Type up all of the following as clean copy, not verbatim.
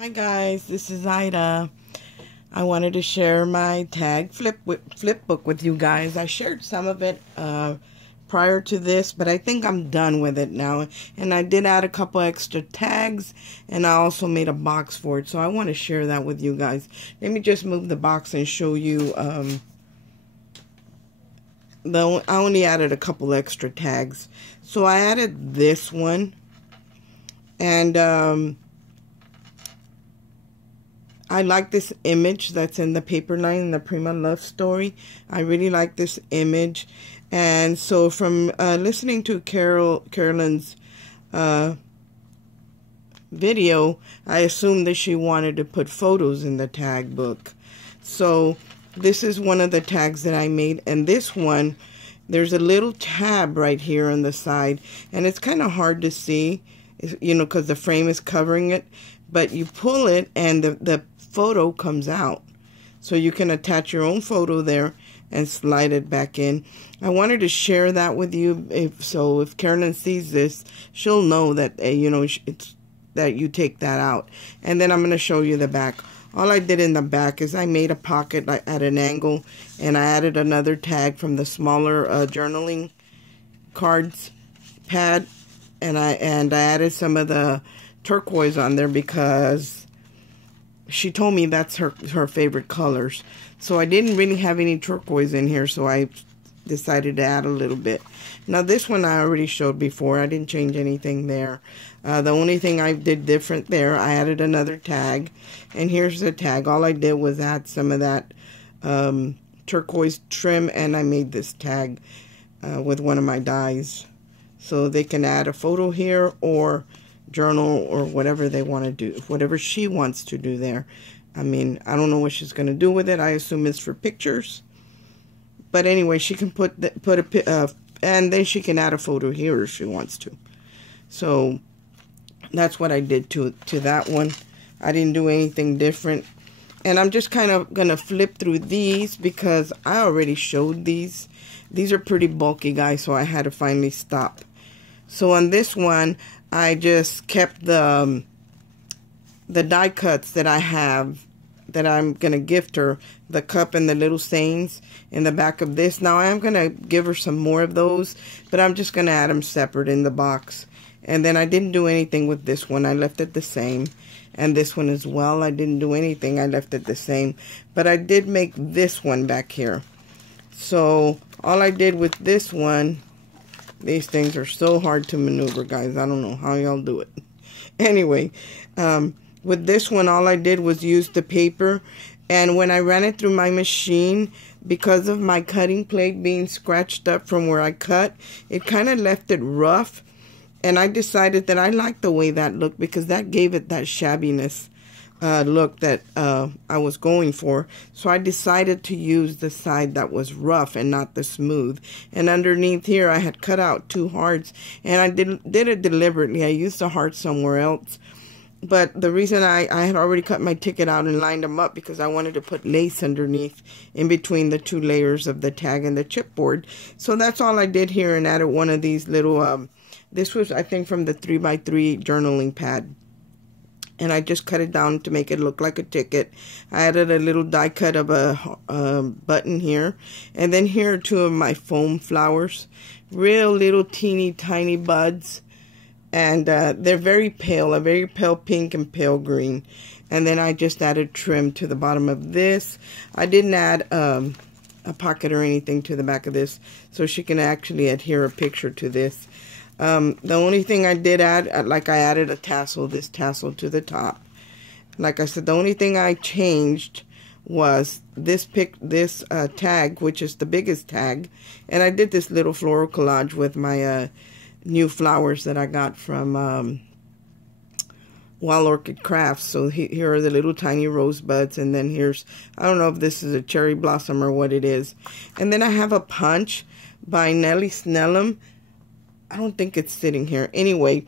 Hi guys, this is Ida. I wanted to share my tag flip book with you guys. I shared some of it prior to this, but I think I'm done with it now. And I did add a couple extra tags, and I also made a box for it. So I want to share that with you guys. Let me just move the box and show you. I only added a couple extra tags. So I added this one, and I like this image that's in the paper line, the Prima Love Story. I really like this image. And so from listening to Carolyn's video, I assumed that she wanted to put photos in the tag book. So this is one of the tags that I made. And this one, there's a little tab right here on the side. And it's kind of hard to see, you know, because the frame is covering it. But you pull it and the photo comes out. So you can attach your own photo there and slide it back in. I wanted to share that with you. If Carolyn sees this, she'll know that, you know, it's that you take that out. And then I'm going to show you the back. All I did in the back is I made a pocket at an angle, and I added another tag from the smaller journaling cards pad, and I added some of the turquoise on there because she told me that's her favorite colors. So I didn't really have any turquoise in here, so I decided to add a little bit. Now this one I already showed before. I didn't change anything there. The only thing I did different there, I added another tag. And here's the tag. All I did was add some of that turquoise trim, and I made this tag with one of my dies. So they can add a photo here or journal or whatever they want to do, whatever she wants to do there. I mean, I don't know what she's going to do with it. I assume it's for pictures. But anyway, she can put a and then she can add a photo here if she wants to. So that's what I did to that one. I didn't do anything different. And I'm just kind of going to flip through these because I already showed these. These are pretty bulky, guys, so I had to finally stop. So on this one, I just kept the die cuts that I have that I'm going to gift her, the cup and the little sayings in the back of this. Now I am going to give her some more of those, but I'm just going to add them separate in the box. And then I didn't do anything with this one. I left it the same. And this one as well, I didn't do anything. I left it the same. But I did make this one back here. So all I did with this one, these things are so hard to maneuver, guys. I don't know how y'all do it. Anyway, with this one, all I did was use the paper. And when I ran it through my machine, because of my cutting plate being scratched up from where I cut, it kind of left it rough. And I decided that I liked the way that looked because that gave it that shabbiness look that I was going for. So I decided to use the side that was rough and not the smooth. And underneath here I had cut out 2 hearts, and I did it deliberately. I used a heart somewhere else, but the reason I had already cut my ticket out and lined them up because I wanted to put lace underneath in between the 2 layers of the tag and the chipboard. So that's all I did here, and added one of these little this was, I think, from the 3x3 journaling pad. And I just cut it down to make it look like a ticket. I added a little die cut of a button here. And then here are 2 of my foam flowers. Real little teeny tiny buds. And they're very pale. A very pale pink and pale green. And then I just added trim to the bottom of this. I didn't add a pocket or anything to the back of this, so she can actually adhere a picture to this. The only thing I did add, like I added a tassel, this tassel to the top. Like I said, the only thing I changed was this tag, which is the biggest tag. And I did this little floral collage with my new flowers that I got from Wild Orchid Crafts. So here are the little tiny rosebuds, and then here's, I don't know if this is a cherry blossom or what it is. And then I have a punch by Nellie Snellum. I don't think it's sitting here. Anyway,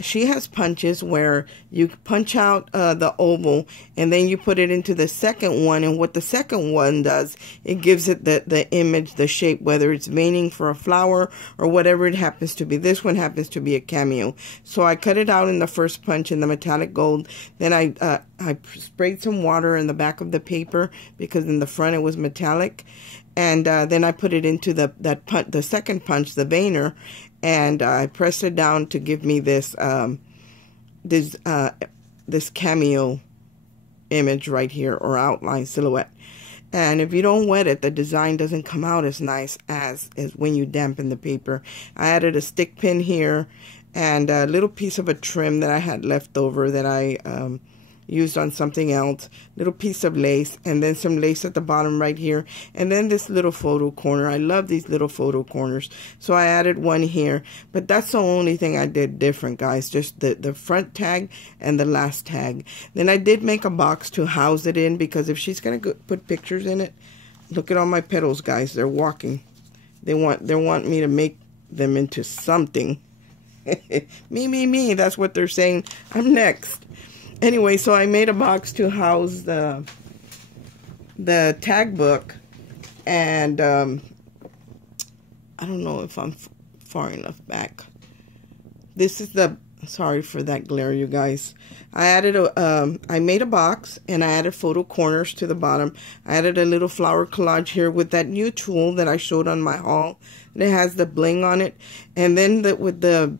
she has punches where you punch out the oval and then you put it into the second one, and what the second one does, it gives it the image, the shape, whether it's veining for a flower or whatever it happens to be. This one happens to be a cameo. So I cut it out in the first punch in the metallic gold. Then I sprayed some water in the back of the paper because in the front it was metallic. And then I put it into the second punch, the veiner, and I pressed it down to give me this this cameo image right here, or outline silhouette. And if you don't wet it, the design doesn't come out as nice as when you dampen the paper. I added a stick pin here and a little piece of a trim that I had left over that I used on something else, little piece of lace, and then some lace at the bottom right here, and then this little photo corner. I love these little photo corners, so I added one here, but that's the only thing I did different, guys, just the front tag and the last tag. Then I did make a box to house it in, because if she's gonna put pictures in it, look at all my petals, guys, they're walking. They want me to make them into something. me, that's what they're saying. I'm next. Anyway, so I made a box to house the tag book, and I don't know if I'm far enough back. This is sorry for that glare, you guys. I added I made a box and I added photo corners to the bottom. I added a little flower collage here with that new tool that I showed on my haul. It has the bling on it, and then with the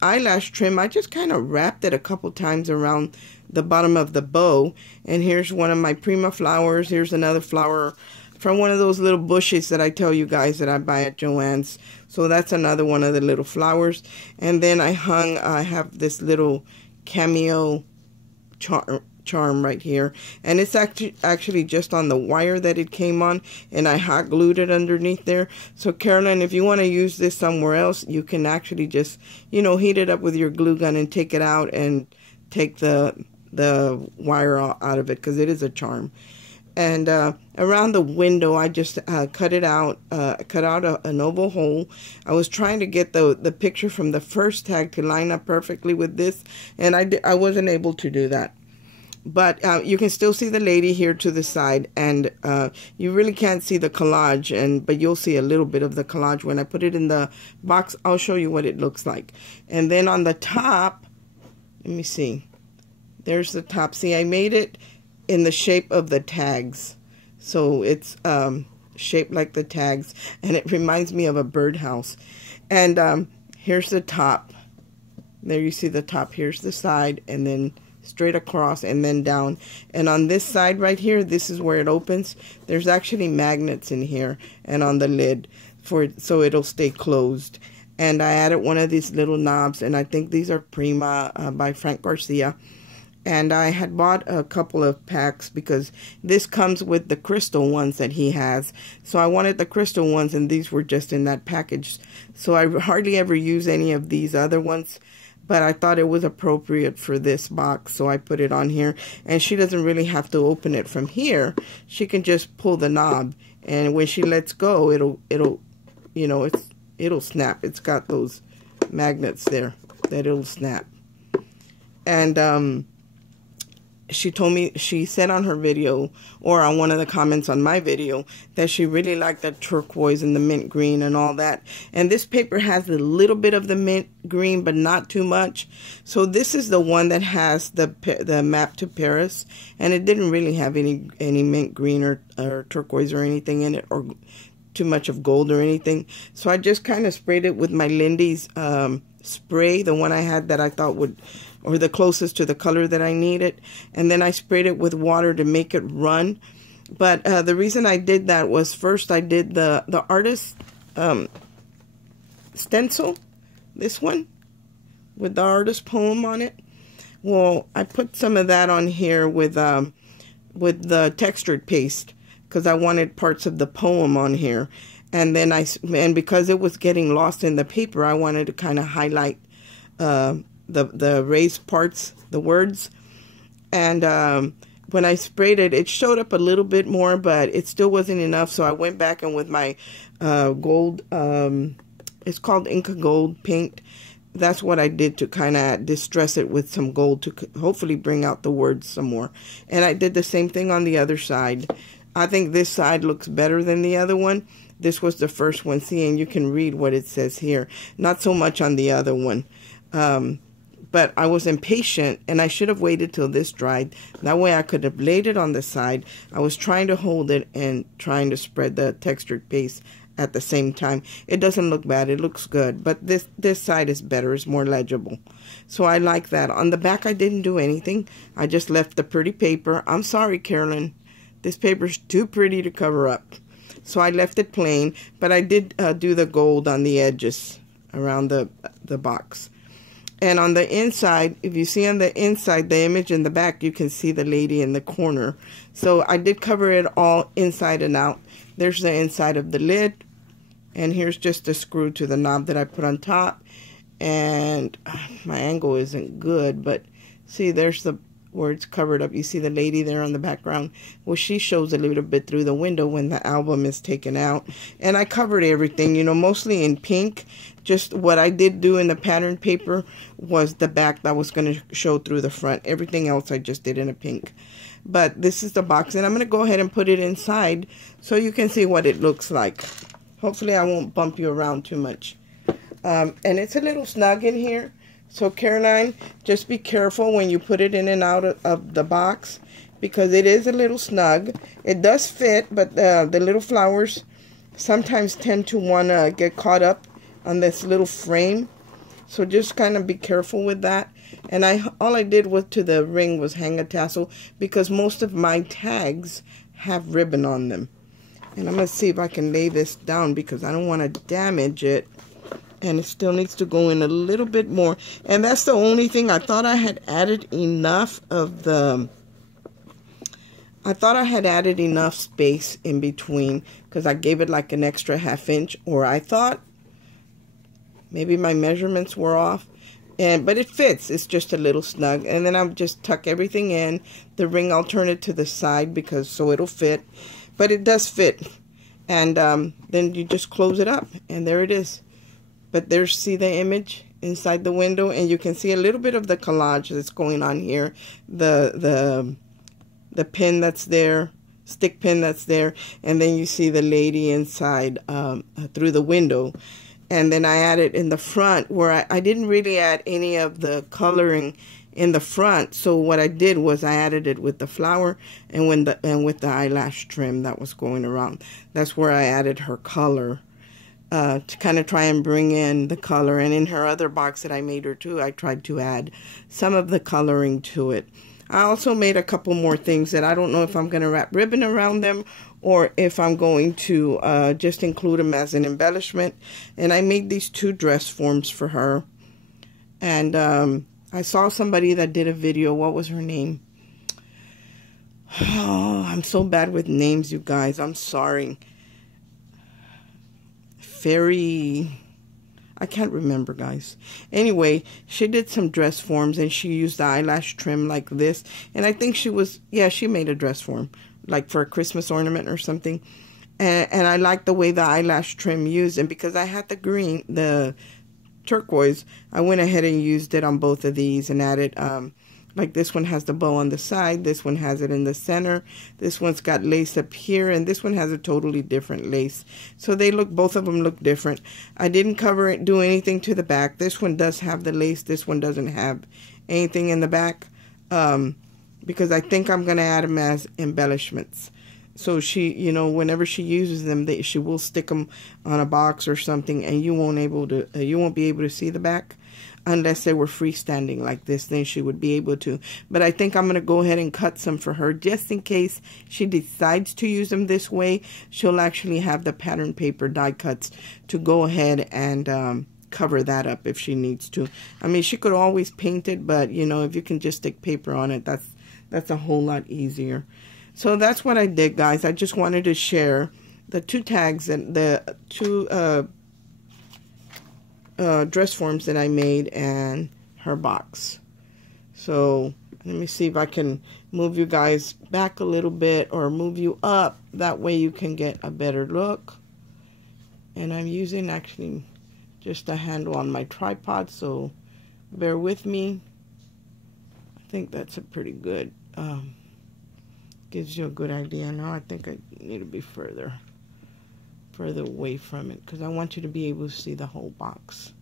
eyelash trim, I just kind of wrapped it a couple times around the bottom of the bow. And here's one of my Prima flowers. Here's another flower from one of those little bushes that I tell you guys that I buy at Joann's. So that's another one of the little flowers. And then I have this little cameo charm right here, and it's actually just on the wire that it came on, and I hot glued it underneath there. So Caroline, if you want to use this somewhere else, you can actually just, you know, heat it up with your glue gun and take it out and take the wire out of it, because it is a charm. And around the window, I just cut out an oval hole. I was trying to get the picture from the first tag to line up perfectly with this, and I wasn't able to do that. But you can still see the lady here to the side, and you really can't see the collage, but you'll see a little bit of the collage when I put it in the box. I'll show you what it looks like. And then on the top, let me see. There's the top. See, I made it in the shape of the tags, so it's shaped like the tags, and it reminds me of a birdhouse. And here's the top. There you see the top. Here's the side, and then straight across and then down. And on this side right here, this is where it opens. There's actually magnets in here and on the lid so it'll stay closed. And I added one of these little knobs, and I think these are Prima by Frank Garcia. And I had bought a couple of packs because this comes with the crystal ones that he has. So I wanted the crystal ones, and these were just in that package. So I hardly ever use any of these other ones, but I thought it was appropriate for this box, so I put it on here. And she doesn't really have to open it from here. She can just pull the knob, and when she lets go, it'll snap. It's got those magnets there that it'll snap. And she said on her video, or on one of the comments on my video, that she really liked that turquoise and the mint green and all that. And this paper has a little bit of the mint green, but not too much. So this is the one that has the map to Paris, and it didn't really have any mint green or turquoise or anything in it, or too much of gold or anything. So I just kind of sprayed it with my Lindy's spray, the one I had that I thought would, or the closest to the color that I needed. And then I sprayed it with water to make it run. But the reason I did that was, first I did the artist stencil, this one, with the artist poem on it. Well, I put some of that on here with the textured paste, because I wanted parts of the poem on here. And then because it was getting lost in the paper, I wanted to kind of highlight the raised parts, the words. And when I sprayed it, it showed up a little bit more, but it still wasn't enough. So I went back, and with my gold, it's called Inca Gold paint, that's what I did to kind of distress it with some gold to hopefully bring out the words some more. And I did the same thing on the other side. I think this side looks better than the other one. This was the first one. See, and you can read what it says here. Not so much on the other one. But I was impatient, and I should have waited till this dried. That way I could have laid it on the side. I was trying to hold it and trying to spread the textured paste at the same time. It doesn't look bad. It looks good. But this side is better. It's more legible. So I like that. On the back, I didn't do anything. I just left the pretty paper. I'm sorry, Carolyn. This paper's too pretty to cover up. So I left it plain. But I did do the gold on the edges around the box. And on the inside, if you see on the inside, the image in the back, you can see the lady in the corner. So I did cover it all inside and out. There's the inside of the lid. And here's just a screw to the knob that I put on top. And my angle isn't good, but see, there's the where it's covered up. You see the lady there on the background. Well, she shows a little bit through the window when the album is taken out. And I covered everything, you know, mostly in pink. Just what I did do in the pattern paper was the back that was going to show through the front. Everything else I just did in a pink. But this is the box, and I'm going to go ahead and put it inside so you can see what it looks like. Hopefully I won't bump you around too much. And it's a little snug in here. So Caroline, just be careful when you put it in and out of the box, because it is a little snug. It does fit, but the little flowers sometimes tend to want to get caught up on this little frame. So just kind of be careful with that. And all I did was to the ring was hang a tassel, because most of my tags have ribbon on them. And I'm going to see if I can lay this down, because I don't want to damage it. And it still needs to go in a little bit more. And that's the only thing. I thought I had added enough of the... I thought I had added enough space in between, because I gave it like an extra ½ inch. Or I thought maybe my measurements were off. But it fits. It's just a little snug. And then I'll just tuck everything in. The ring, I'll turn it to the side so it'll fit. But it does fit. And then you just close it up. And there it is. But see the image inside the window, and you can see a little bit of the collage that's going on here. The pin that's there, stick pin that's there, and then you see the lady inside through the window. And then I added in the front where I didn't really add any of the coloring in the front. So what I did was I added it with the flower and with the eyelash trim that was going around. That's where I added her color. To kind of try and bring in the color. And in her other box that I made her too, I tried to add some of the coloring to it. I also made a couple more things that I don't know if I'm going to wrap ribbon around them or if I'm going to just include them as an embellishment. And I made these 2 dress forms for her. And I saw somebody that did a video. What was her name? Oh, I'm so bad with names, you guys. I'm sorry. I can't remember, guys. Anyway, she did some dress forms, and she used the eyelash trim like this. And I think she made a dress form, like for a Christmas ornament or something. And I like the way the eyelash trim used. And because I had the turquoise, I went ahead and used it on both of these and added, like this one has the bow on the side, this one has it in the center, this one's got lace up here, and this one has a totally different lace. So both of them look different. I didn't do anything to the back. This one does have the lace, this one doesn't have anything in the back, because I think I'm going to add them as embellishments. So she, you know, whenever she uses them, she will stick them on a box or something, and you won't be able to see the back. Unless they were freestanding like this, then she would be able to. But I think I'm going to go ahead and cut some for her, just in case she decides to use them this way. She'll actually have the pattern paper die cuts to go ahead and cover that up if she needs to. I mean, she could always paint it, but, you know, if you can just stick paper on it, that's a whole lot easier. So that's what I did, guys. I just wanted to share the 2 tags and the 2... dress forms that I made and her box. So let me see if I can move you guys back a little bit or move you up. That way you can get a better look. And I'm using actually just a handle on my tripod, so bear with me. I think that's a pretty good, gives you a good idea. Now I think I need to be further away from it, because I want you to be able to see the whole box.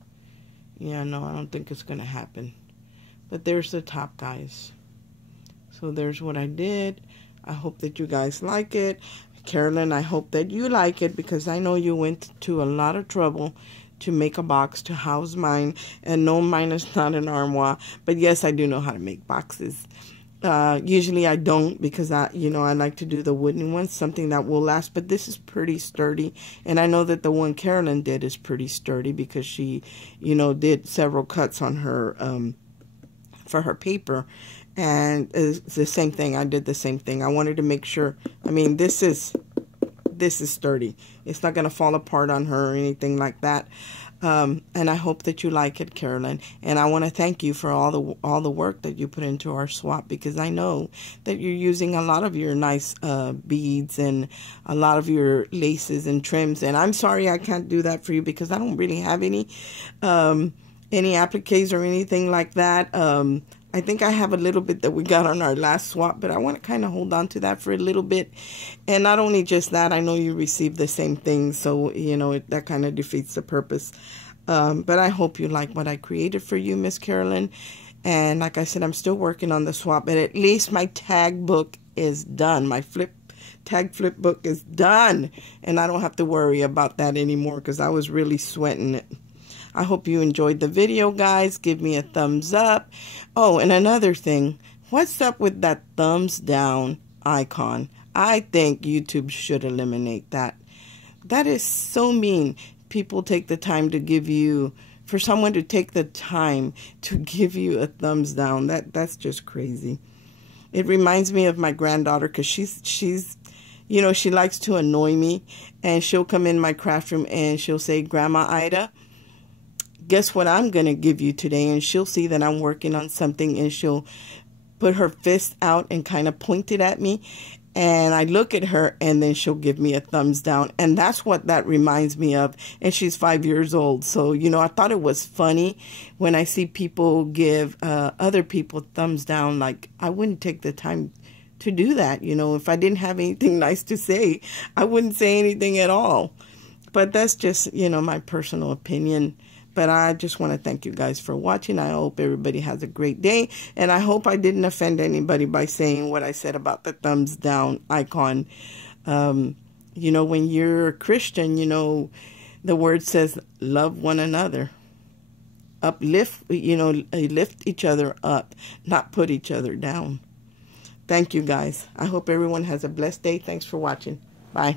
Yeah, no, I don't think it's going to happen. But there's the top, guys. So there's what I did. I hope that you guys like it. Carolyn, I hope that you like it, because I know you went to a lot of trouble to make a box to house mine. And no, mine is not an armoire. But yes, I do know how to make boxes. Usually I don't, because I like to do the wooden ones, something that will last. But this is pretty sturdy. And I know that the one Carolyn did is pretty sturdy, because she, did several cuts on her, for her paper. And it's the same thing. I did the same thing. I wanted to make sure, I mean, this is sturdy. It's not going to fall apart on her or anything like that. And I hope that you like it, Carolyn. And I want to thank you for all the work that you put into our swap, because I know that you're using a lot of your nice beads and a lot of your laces and trims. And I'm sorry I can't do that for you, because I don't really have any appliques or anything like that. I think I have a little bit that we got on our last swap, but I want to kind of hold on to that for a little bit. And not only just that, I know you received the same thing, so, that kind of defeats the purpose. But I hope you like what I created for you, Miss Carolyn. And like I said, I'm still working on the swap, but at least my tag book is done. My tag flip book is done. And I don't have to worry about that anymore, because I was really sweating it. I hope you enjoyed the video, guys. Give me a thumbs up. Oh, and another thing. What's up with that thumbs down icon? I think YouTube should eliminate that. That is so mean. People take the time to give you, for someone to take the time to give you a thumbs down. That's just crazy. It reminds me of my granddaughter, because she's she likes to annoy me. And she'll come in my craft room and she'll say, Grandma Ida, guess what I'm going to give you today? And she'll see that I'm working on something, and she'll put her fist out and kind of point it at me. And I look at her, and then she'll give me a thumbs down. And that's what that reminds me of. And she's 5 years old. So, I thought it was funny when I see people give other people thumbs down. Like, I wouldn't take the time to do that. If I didn't have anything nice to say, I wouldn't say anything at all. But that's just, my personal opinion. But I just want to thank you guys for watching. I hope everybody has a great day. And I hope I didn't offend anybody by saying what I said about the thumbs down icon. When you're a Christian, the word says love one another. Uplift, lift each other up, not put each other down. Thank you, guys. I hope everyone has a blessed day. Thanks for watching. Bye.